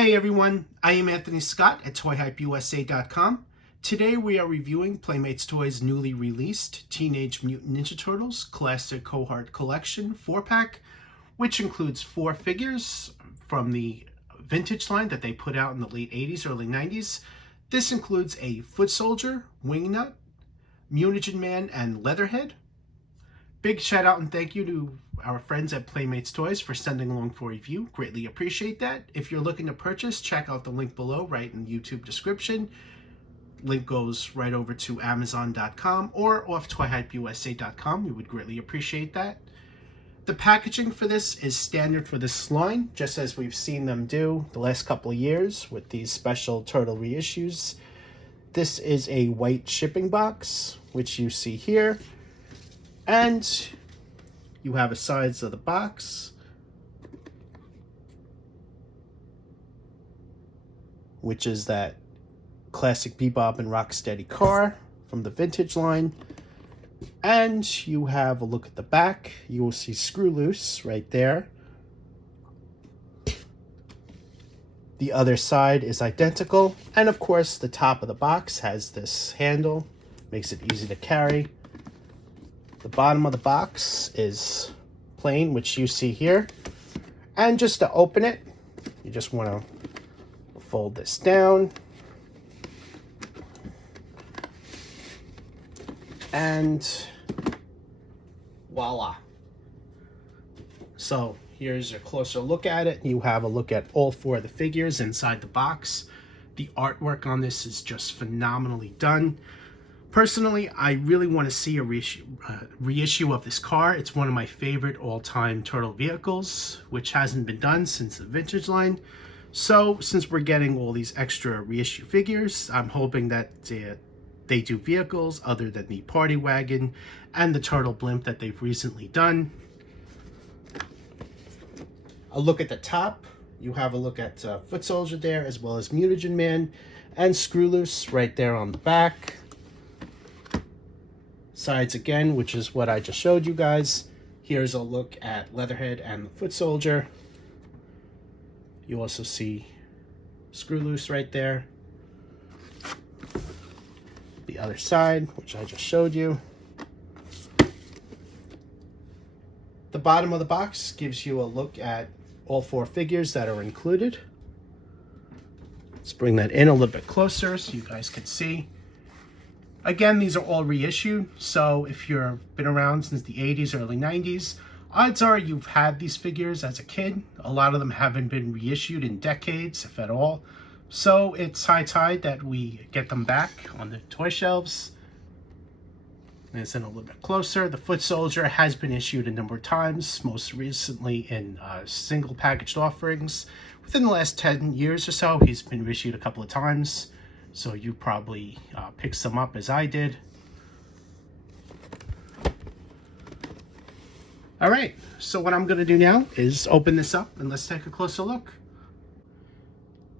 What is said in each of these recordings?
Hey everyone, I am Anthony Scott at ToyHypeUSA.com. Today we are reviewing Playmates Toys' newly released Teenage Mutant Ninja Turtles Classic Cohort Collection 4-pack, which includes 4 figures from the vintage line that they put out in the late 80s, early 90s. This includes a Foot Soldier, Wingnut, Mutagen Man, and Leatherhead. Big shout out and thank you to our friends at Playmates Toys for sending along for review. Greatly appreciate that. If you're looking to purchase, check out the link below right in the YouTube description. Link goes right over to Amazon.com or off ToyHypeUSA.com. We would greatly appreciate that. The packaging for this is standard for this line, just as we've seen them do the last couple of years with these special turtle reissues. This is a white shipping box, which you see here. And you have the sides of the box, which is that classic Bebop and Rocksteady car from the vintage line. And you have a look at the back. You will see screw loose right there. The other side is identical. And of course, the top of the box has this handle, makes it easy to carry. The bottom of the box is plain, which you see here. And just to open it, you just want to fold this down. And voila. So here's a closer look at it. You have a look at all 4 of the figures inside the box. The artwork on this is just phenomenally done. Personally, I really want to see a reissue of this car. It's one of my favorite all-time turtle vehicles, which hasn't been done since the vintage line. So, since we're getting all these extra reissue figures, I'm hoping that they do vehicles other than the party wagon and the turtle blimp that they've recently done. A look at the top. You have a look at Foot Soldier there, as well as Mutagen Man and Screw Loose right there on the back. Sides again, which is what I just showed you guys. Here's a look at Leatherhead and the Foot Soldier. You also see Screw Loose right there. The other side, which I just showed you. The bottom of the box gives you a look at all 4 figures that are included. Let's bring that in a little bit closer so you guys can see. Again, these are all reissued, so if you've been around since the 80s, early 90s, odds are you've had these figures as a kid. A lot of them haven't been reissued in decades, if at all. So it's high tide that we get them back on the toy shelves. It's in a little bit closer. The Foot Soldier has been issued a number of times, most recently in single packaged offerings. Within the last 10 years or so, he's been reissued a couple of times. So you probably picked some up as I did. All right, so what I'm gonna do now is open this up and let's take a closer look.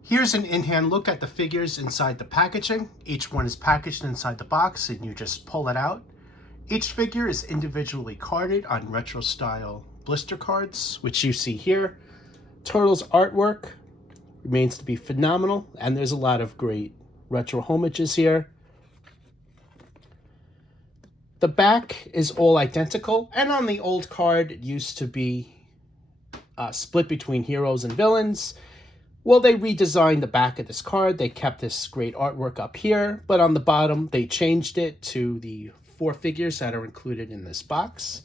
Here's an in-hand look at the figures inside the packaging. Each one is packaged inside the box and you just pull it out. Each figure is individually carded on retro style blister cards, which you see here. Turtles artwork remains to be phenomenal, and there's a lot of great retro homages here. The back is all identical, and on the old card, it used to be split between heroes and villains. Well, they redesigned the back of this card. They kept this great artwork up here, but on the bottom, they changed it to the 4 figures that are included in this box.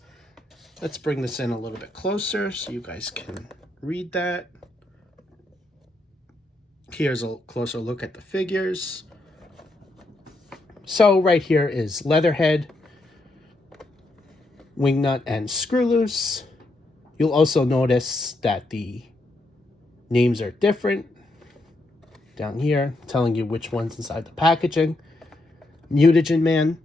Let's bring this in a little bit closer so you guys can read that. Here's a closer look at the figures. So right here is Leatherhead, Wingnut, and Screw Loose. You'll also notice that the names are different down here, telling you which one's inside the packaging. Mutagen Man.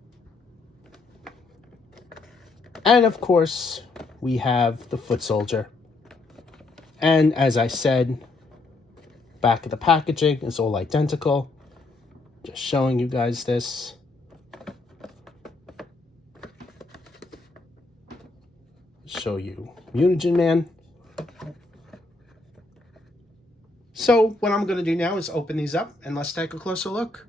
And of course, we have the Foot Soldier. And as I said, back of the packaging is all identical. Just showing you guys this. Show you Mutagen Man. So what I'm going to do now is open these up and let's take a closer look.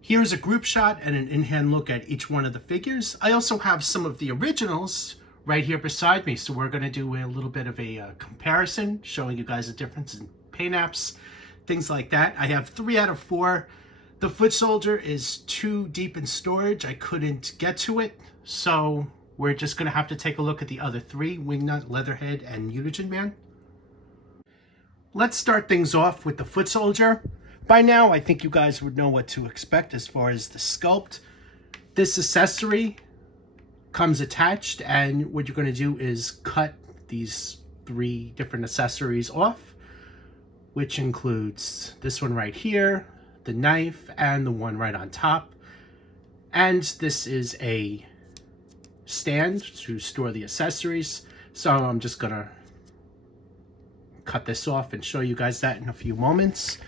Here's a group shot and an in-hand look at each one of the figures. I also have some of the originals right here beside me, so we're going to do a little bit of a comparison, showing you guys the difference in paint apps, things like that. I have 3 out of 4. The foot soldier is too deep in storage. I couldn't get to it, so we're just going to have to take a look at the other 3, Wingnut, Leatherhead, and Mutagen Man. Let's start things off with the foot soldier. By now, I think you guys would know what to expect as far as the sculpt. This accessory comes attached, and what you're going to do is cut these 3 different accessories off, which includes this one right here, the knife, and the one right on top. And this is a stand to store the accessories, so I'm just going to cut this off and show you guys that in a few moments.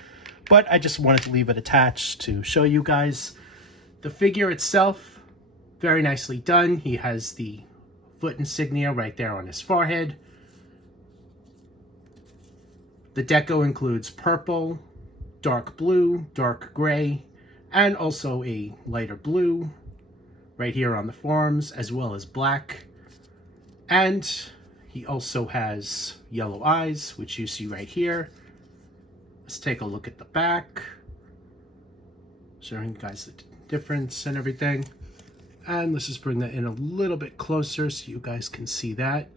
But I just wanted to leave it attached to show you guys. The figure itself, very nicely done. He has the foot insignia right there on his forehead. The deco includes purple, dark blue, dark gray, and also a lighter blue right here on the forearms, as well as black. And he also has yellow eyes, which you see right here. Let's take a look at the back, showing you guys the difference and everything. And let's just bring that in a little bit closer so you guys can see that.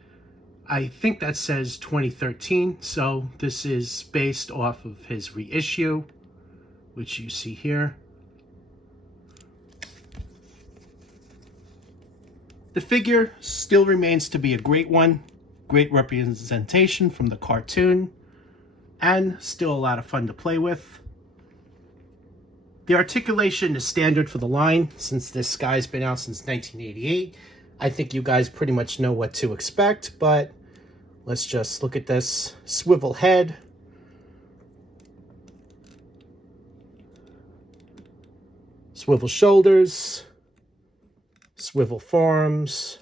I think that says 2013, so this is based off of his reissue, which you see here. The figure still remains to be a great one. Great representation from the cartoon, and still a lot of fun to play with. The articulation is standard for the line, since this guy's been out since 1988. I think you guys pretty much know what to expect, but let's just look at this. Swivel head, swivel shoulders, swivel forearms,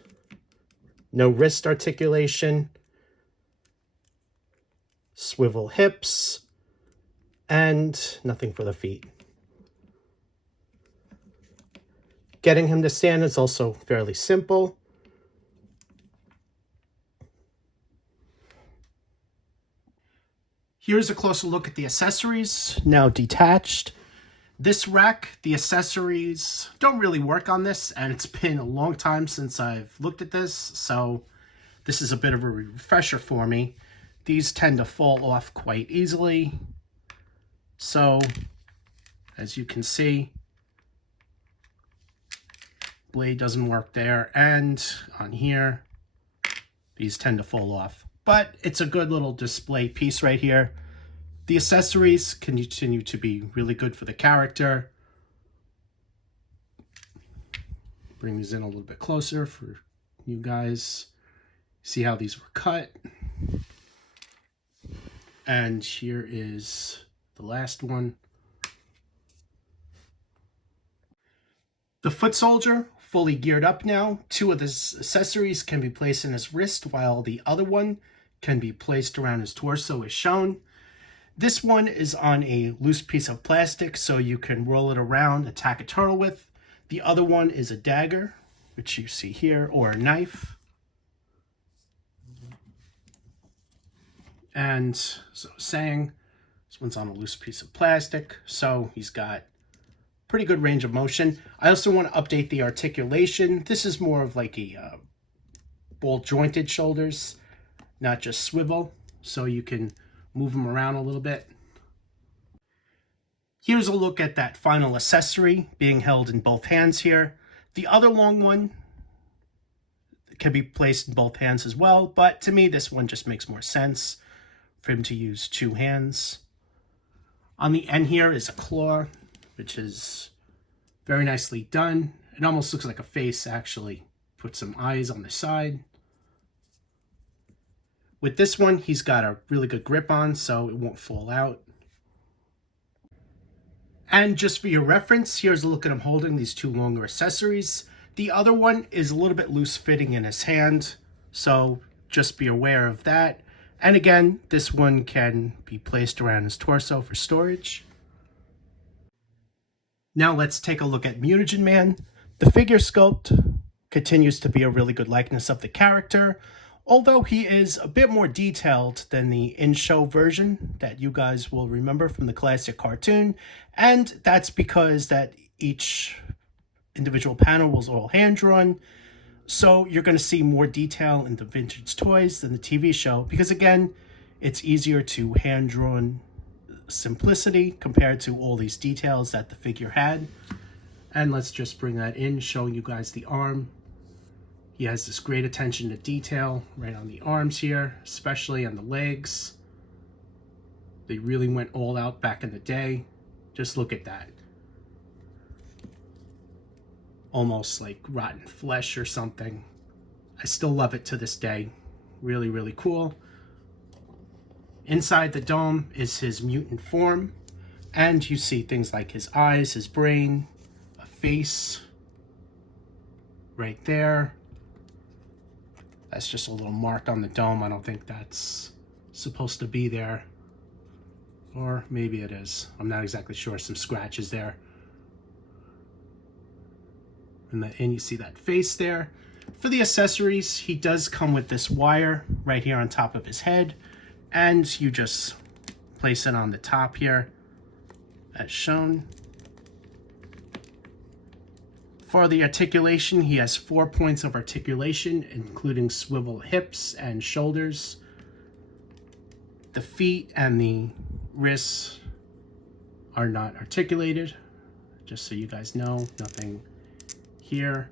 no wrist articulation, swivel hips, and nothing for the feet. Getting him to stand is also fairly simple. Here's a closer look at the accessories, now detached. This rack, the accessories don't really work on this, and it's been a long time since I've looked at this, so this is a bit of a refresher for me. These tend to fall off quite easily. So, as you can see, blade doesn't work there, and on here, these tend to fall off. But it's a good little display piece right here. The accessories continue to be really good for the character. Bring these in a little bit closer for you guys. See how these were cut. And here is the last one. The foot soldier, fully geared up now. 2 of the accessories can be placed in his wrist, while the other one can be placed around his torso as shown. This one is on a loose piece of plastic, so you can roll it around, attack a turtle with. The other one is a dagger, which you see here, or a knife. And so saying, this one's on a loose piece of plastic, so he's got pretty good range of motion. I also want to update the articulation. This is more of like a ball jointed shoulders, not just swivel, so you can move them around a little bit. Here's a look at that final accessory being held in both hands here. The other long one can be placed in both hands as well, but to me this one just makes more sense for him to use 2 hands. On the end here is a claw, which is very nicely done. It almost looks like a face, actually. Put some eyes on the side. With this one, he's got a really good grip on, so it won't fall out. And just for your reference, here's a look at him holding these 2 longer accessories. The other one is a little bit loose fitting in his hand, so just be aware of that. And again, this one can be placed around his torso for storage. Now let's take a look at Mutagen Man. The figure sculpt continues to be a really good likeness of the character, although he is a bit more detailed than the in-show version that you guys will remember from the classic cartoon, and that's because that each individual panel was all hand-drawn, so you're going to see more detail in the vintage toys than the TV show, because again, it's easier to hand-drawn simplicity compared to all these details that the figure had. And let's just bring that in, showing you guys the arm. He has this great attention to detail right on the arms here, especially on the legs. They really went all out back in the day. Just look at that. Almost like rotten flesh or something. I still love it to this day. Really, really cool. Inside the dome is his mutant form, and you see things like his eyes, his brain, a face right there. That's just a little mark on the dome. I don't think that's supposed to be there, or maybe it is. I'm not exactly sure. Some scratches there. And you see that face there. For the accessories, he does come with this wire right here on top of his head, and you just place it on the top here as shown. For the articulation, he has 4 points of articulation, including swivel hips and shoulders. The feet and the wrists are not articulated, just so you guys know. Nothing here.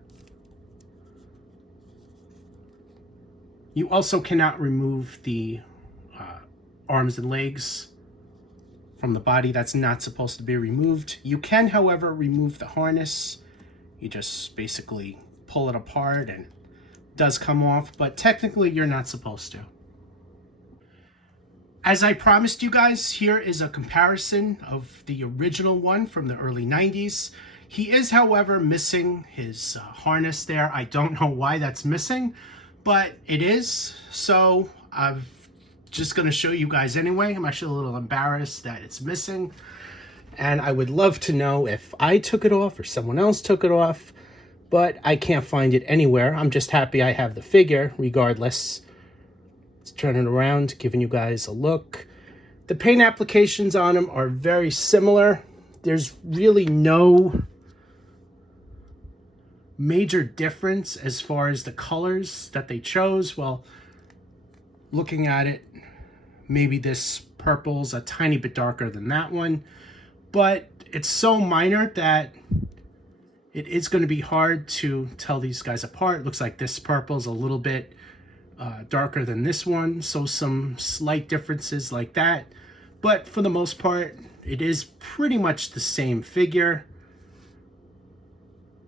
You also cannot remove the arms and legs from the body. That's not supposed to be removed. You can, however, remove the harness. You just basically pull it apart and it does come off, but technically you're not supposed to. As I promised you guys, here is a comparison of the original one from the early 90s. He is, however, missing his harness there. I don't know why that's missing, but it is. So I'm just going to show you guys anyway. I'm actually a little embarrassed that it's missing. And I would love to know if I took it off or someone else took it off, but I can't find it anywhere. I'm just happy I have the figure regardless. Let's turn it around, giving you guys a look. The paint applications on him are very similar. There's really no major difference as far as the colors that they chose. Well, looking at it, maybe this purple's a tiny bit darker than that one, but it's so minor that it is going to be hard to tell these guys apart. It looks like this purple's a little bit darker than this one, so some slight differences like that. But for the most part, it is pretty much the same figure.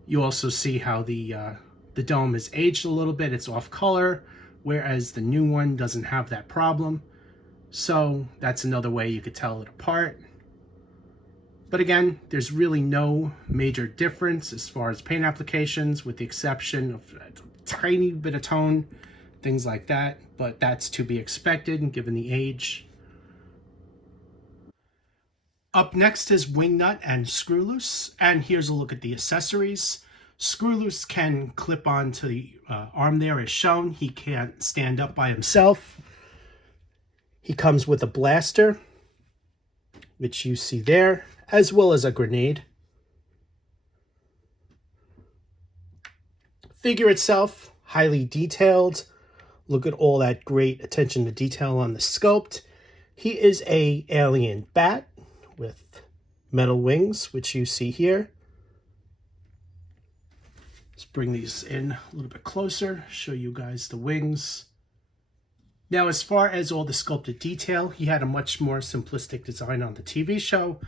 You also see how the dome is aged a little bit. It's off color, whereas the new one doesn't have that problem. So that's another way you could tell it apart. But again, there's really no major difference as far as paint applications, with the exception of a tiny bit of tone, things like that. But that's to be expected given the age. Up next is Wingnut and Screw Loose, and here's a look at the accessories. Screw Loose can clip onto the arm there as shown. He can't stand up by himself. He comes with a blaster, which you see there, as well as a grenade. Figure itself, highly detailed. Look at all that great attention to detail on the sculpt. He is an alien bat with metal wings, which you see here. Let's bring these in a little bit closer, show you guys the wings. Now, as far as all the sculpted detail, he had a much more simplistic design on the TV show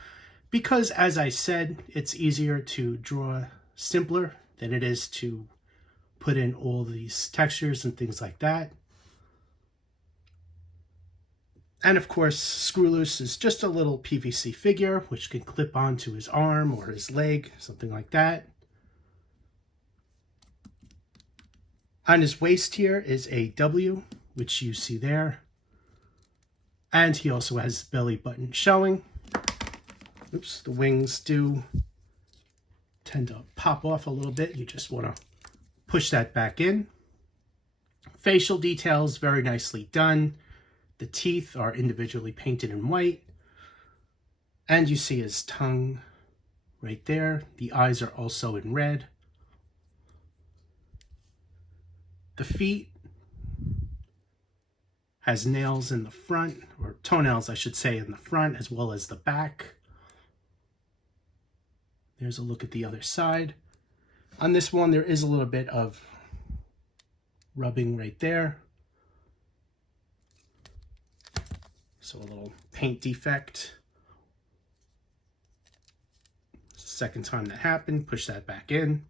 because, as I said, it's easier to draw simpler than it is to put in all these textures and things like that. And of course, Screw Loose is just a little PVC figure, which can clip onto his arm or his leg, something like that. On his waist here is a W, which you see there. And he also has his belly button showing. Oops, the wings do tend to pop off a little bit. You just want to push that back in. Facial details, very nicely done. The teeth are individually painted in white. And you see his tongue right there. The eyes are also in red. The feet has nails in the front, or toenails, I should say, in the front, as well as the back. There's a look at the other side. On this one, there is a little bit of rubbing right there. So a little paint defect. Second time that happened, push that back in.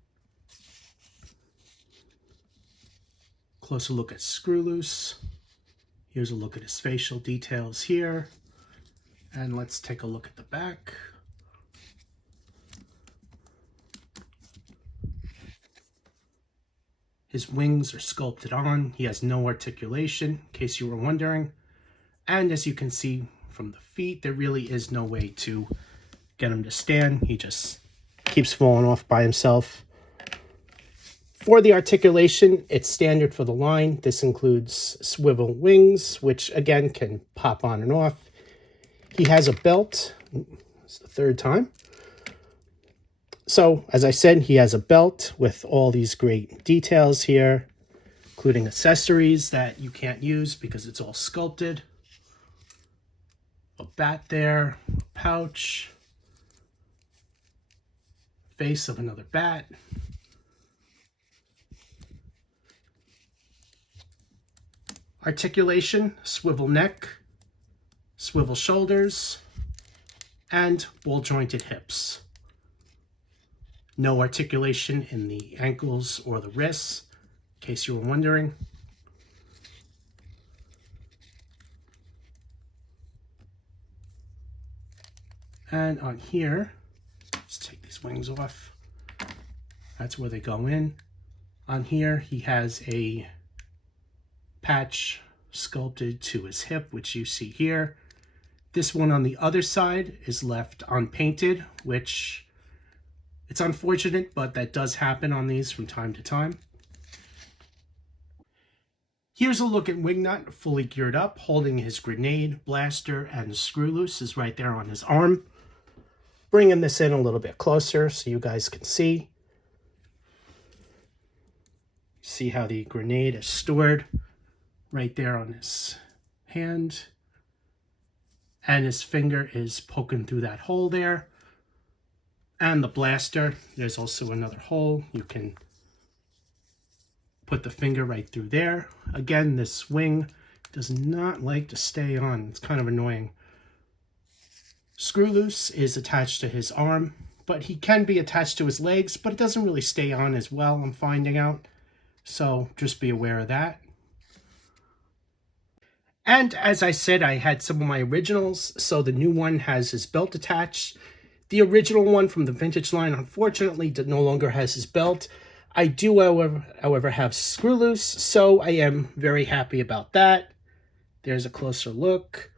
Closer look at screw loose. Here's a look at his facial details here. And let's take a look at the back. His wings are sculpted on. He has no articulation, in case you were wondering. And as you can see from the feet, there really is no way to get him to stand. He just keeps falling off by himself. For the articulation, it's standard for the line. This includes swivel wings, which again can pop on and off. He has a belt. It's the third time. So, as I said, he has a belt with all these great details here, including accessories that you can't use because it's all sculpted. A bat there, a pouch, face of another bat. Articulation, swivel neck, swivel shoulders, and ball-jointed hips. No articulation in the ankles or the wrists, in case you were wondering. And on here, let's take these wings off. That's where they go in. On here, he has a patch sculpted to his hip, which you see here. This one on the other side is left unpainted, which it's unfortunate, but that does happen on these from time to time. Here's a look at Wingnut, fully geared up, holding his grenade, blaster, and screw loose is right there on his arm. Bringing this in a little bit closer so you guys can see. See how the grenade is stored right there on his hand. And his finger is poking through that hole there. And the blaster, there's also another hole. You can put the finger right through there. Again, this wing does not like to stay on. It's kind of annoying. Screw loose is attached to his arm, but he can be attached to his legs, but it doesn't really stay on as well, I'm finding out. So just be aware of that. And as I said, I had some of my originals, so the new one has his belt attached. The original one from the vintage line, unfortunately, no longer has his belt. I do, however, have screw loose, so I am very happy about that. There's a closer look.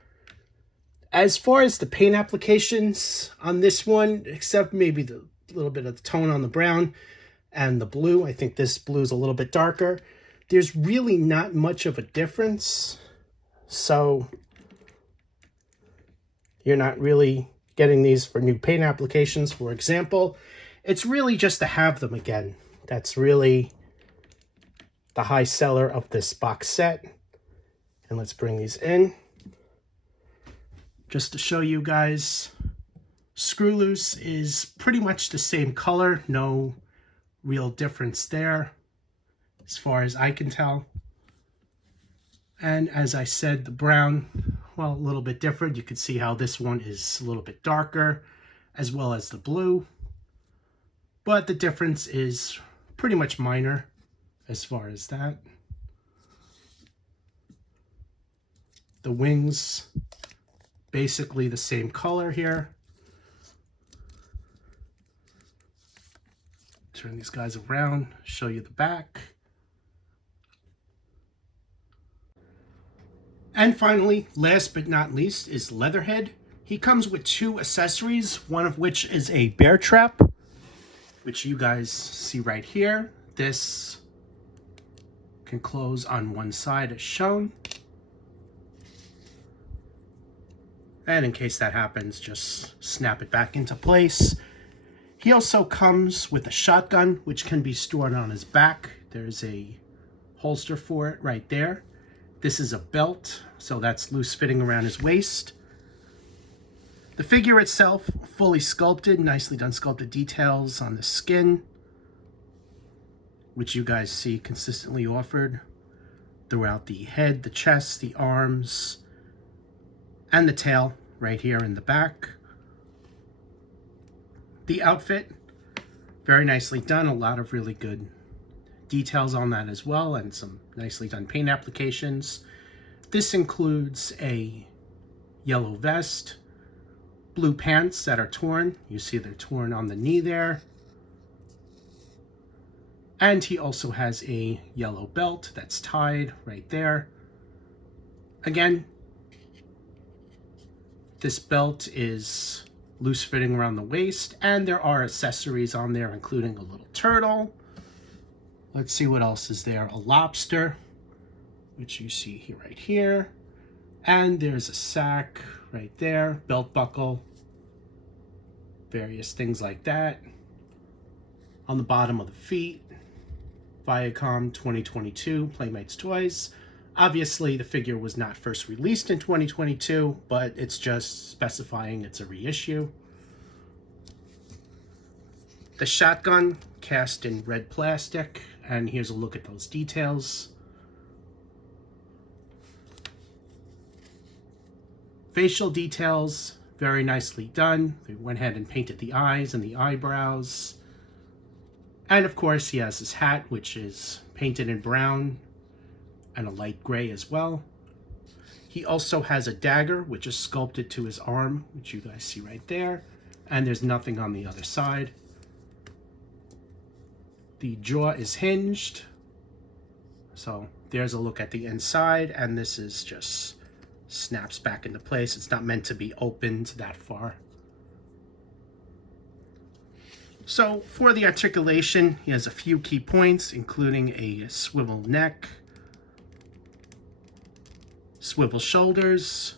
As far as the paint applications on this one, except maybe the little bit of the tone on the brown and the blue, I think this blue is a little bit darker. There's really not much of a difference. So you're not really getting these for new paint applications, for example. It's really just to have them again. That's really the high seller of this box set. And let's bring these in. Just to show you guys, screw loose is pretty much the same color. No real difference there as far as I can tell. And as I said, the brown, well, a little bit different. You can see how this one is a little bit darker, as well as the blue. But the difference is pretty much minor as far as that. The wings, basically the same color here. Turn these guys around, show you the back. And finally, last but not least, is Leatherhead. He comes with 2 accessories, one of which is a bear trap, which you guys see right here. This can close on one side as shown. And in case that happens, just snap it back into place. He also comes with a shotgun, which can be stored on his back. There's a holster for it right there. This is a belt, so that's loose fitting around his waist. The figure itself, fully sculpted, nicely done sculpted details on the skin, which you guys see consistently offered throughout the head, the chest, the arms, and the tail right here in the back. The outfit, very nicely done, a lot of really good details on that as well, and some nicely done paint applications. This includes a yellow vest, blue pants that are torn. You see they're torn on the knee there. And he also has a yellow belt that's tied right there. Again, this belt is loose fitting around the waist, and there are accessories on there, including a little turtle. Let's see what else is there. A lobster, which you see here, right here. And there's a sack right there, belt buckle, various things like that. On the bottom of the feet, Viacom 2022 Playmates Toys. Obviously, the figure was not first released in 2022, but it's just specifying it's a reissue. The shotgun cast in red plastic, and here's a look at those details. Facial details, very nicely done. They went ahead and painted the eyes and the eyebrows. And of course, he has his hat, which is painted in brown and a light gray as well. He also has a dagger, which is sculpted to his arm, which you guys see right there. And there's nothing on the other side. The jaw is hinged. So there's a look at the inside, and this is just snaps back into place. It's not meant to be opened that far. So for the articulation, he has a few key points, including a swivel neck, swivel shoulders,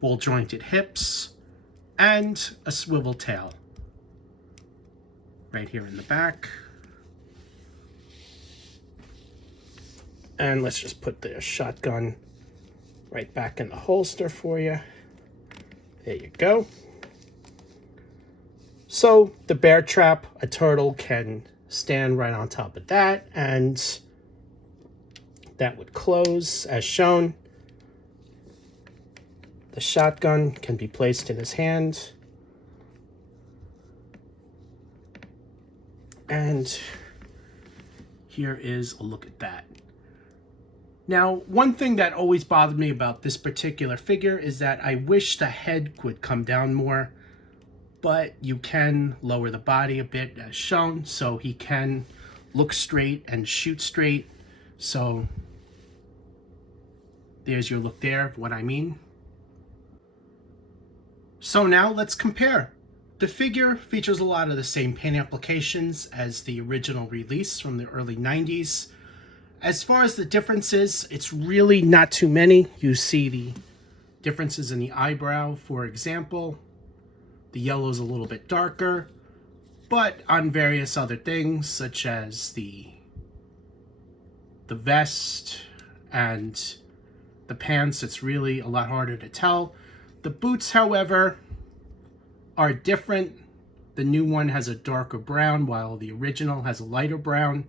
ball jointed hips, and a swivel tail right here in the back. And let's just put the shotgun right back in the holster for you. There you go. So the bear trap, a turtle can stand right on top of that, and that would close as shown. The shotgun can be placed in his hand. And here is a look at that. Now, one thing that always bothered me about this particular figure is that I wish the head would come down more, but you can lower the body a bit as shown, so he can look straight and shoot straight. So there's your look there of what I mean. So now let's compare. The figure features a lot of the same paint applications as the original release from the early 90s. As far as the differences, it's really not too many. You see the differences in the eyebrow, for example. The yellow is a little bit darker, but on various other things, such as the vest and the pants, it's really a lot harder to tell. The boots, however, are different. The new one has a darker brown, while the original has a lighter brown,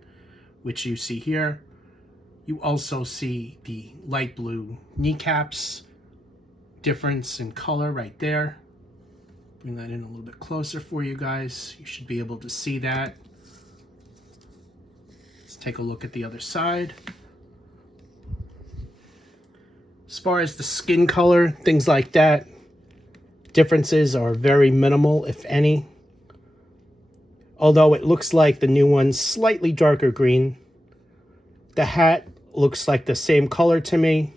which you see here. You also see the light blue kneecaps, difference in color right there. Bring that in a little bit closer for you guys. You should be able to see that. Let's take a look at the other side. As far as the skin color, things like that, differences are very minimal, if any. Although it looks like the new one's slightly darker green. The hat looks like the same color to me.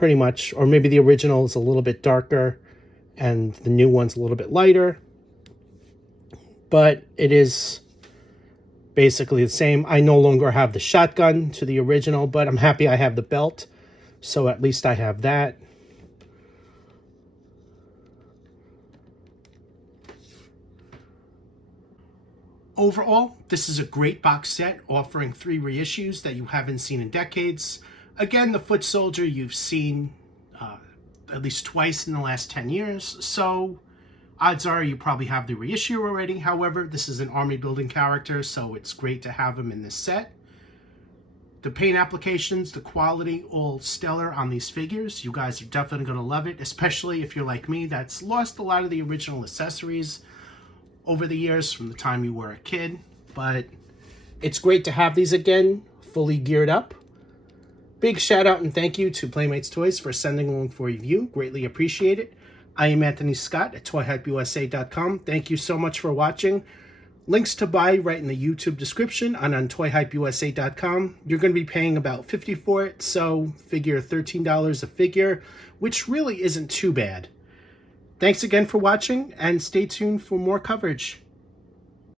pretty much, or maybe the original is a little bit darker and the new one's a little bit lighter, but it is basically the same. I no longer have the shotgun to the original, but I'm happy I have the belt, so at least I have that. Overall, this is a great box set offering 3 reissues that you haven't seen in decades. Again, the Foot Soldier you've seen at least twice in the last 10 years, so odds are you probably have the reissue already. However, this is an army building character, so it's great to have him in this set. The paint applications, the quality, all stellar on these figures. You guys are definitely going to love it, especially if you're like me that's lost a lot of the original accessories over the years from the time you were a kid. But it's great to have these again, fully geared up. Big shout out and thank you to Playmates Toys for sending along for review. Greatly appreciate it. I am Anthony Scott at ToyHypeUSA.com. Thank you so much for watching. Links to buy right in the YouTube description and on ToyHypeUSA.com. You're going to be paying about $50 for it, so figure $13 a figure, which really isn't too bad. Thanks again for watching, and stay tuned for more coverage.